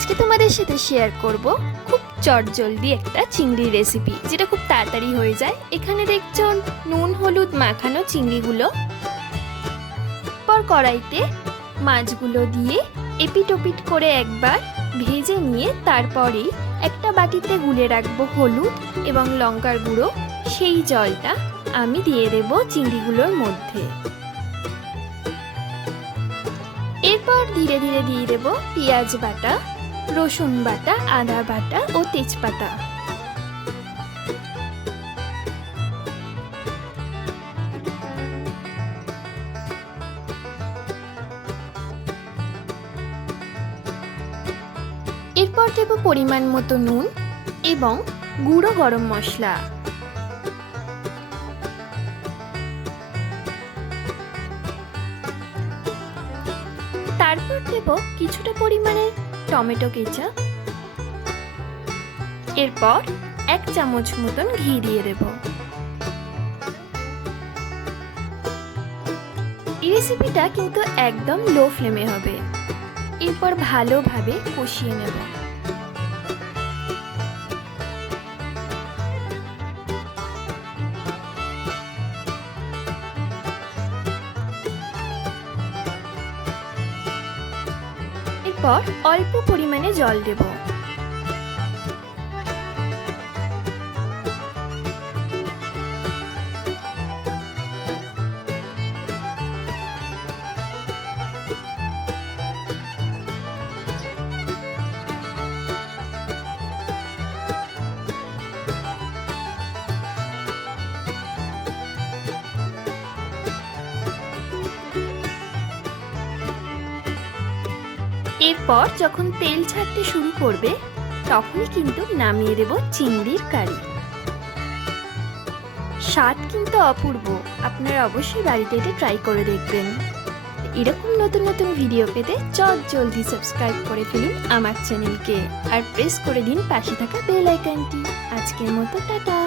আজকে তোমাদের সাথে শেয়ার করব খুব চটজলদি একটা চিংড়ি রেসিপি, যেটা খুব তাড়াতাড়ি হয়ে যায়। এখানে দেখছো নুন হলুদ মাখানো চিংড়িগুলো। পর কড়াইতে মাছগুলো দিয়ে এপিট ওপিট করে একবার ভেজে নিয়ে তারপরেই একটা বাটিতে গুলে রাখবো হলুদ এবং লঙ্কার গুঁড়ো। সেই জলটা আমি দিয়ে দেব চিংড়িগুলোর মধ্যে। এরপর ধীরে ধীরে দিয়ে দেব পেঁয়াজ বাটা, রসুন বাটা, আদা বাটা ও তেজপাতা। এরপর দেব পরিমাণ মতো নুন এবং গুঁড়ো গরম মশলা। তারপর দেব কিছুটা পরিমাণে টমেটো কেচাপ। এরপর 1 চামচ মতন ঘি দিয়ে দেব। এই রেসিপিটা কিন্তু একদম লো ফ্লেমে হবে। এরপর ভালোভাবে কষিয়ে নেব। এরপর অল্প পরিমাণে জল দেব। এরপর যখন তেল ছাড়তে শুরু করবে তখনই কিন্তু নামিয়ে দেব চিংড়ির কারি। স্বাদ কিন্তু অপূর্ব, আপনারা অবশ্যই বাড়িতে এটা ট্রাই করে দেখবেন। এরকম নতুন নতুন ভিডিও পেতে জলদি সাবস্ক্রাইব করে ফেলুন আমার চ্যানেলকে, আর প্রেস করে দিন পাশে থাকা বেল আইকনটি। আজকের মতো টাটা।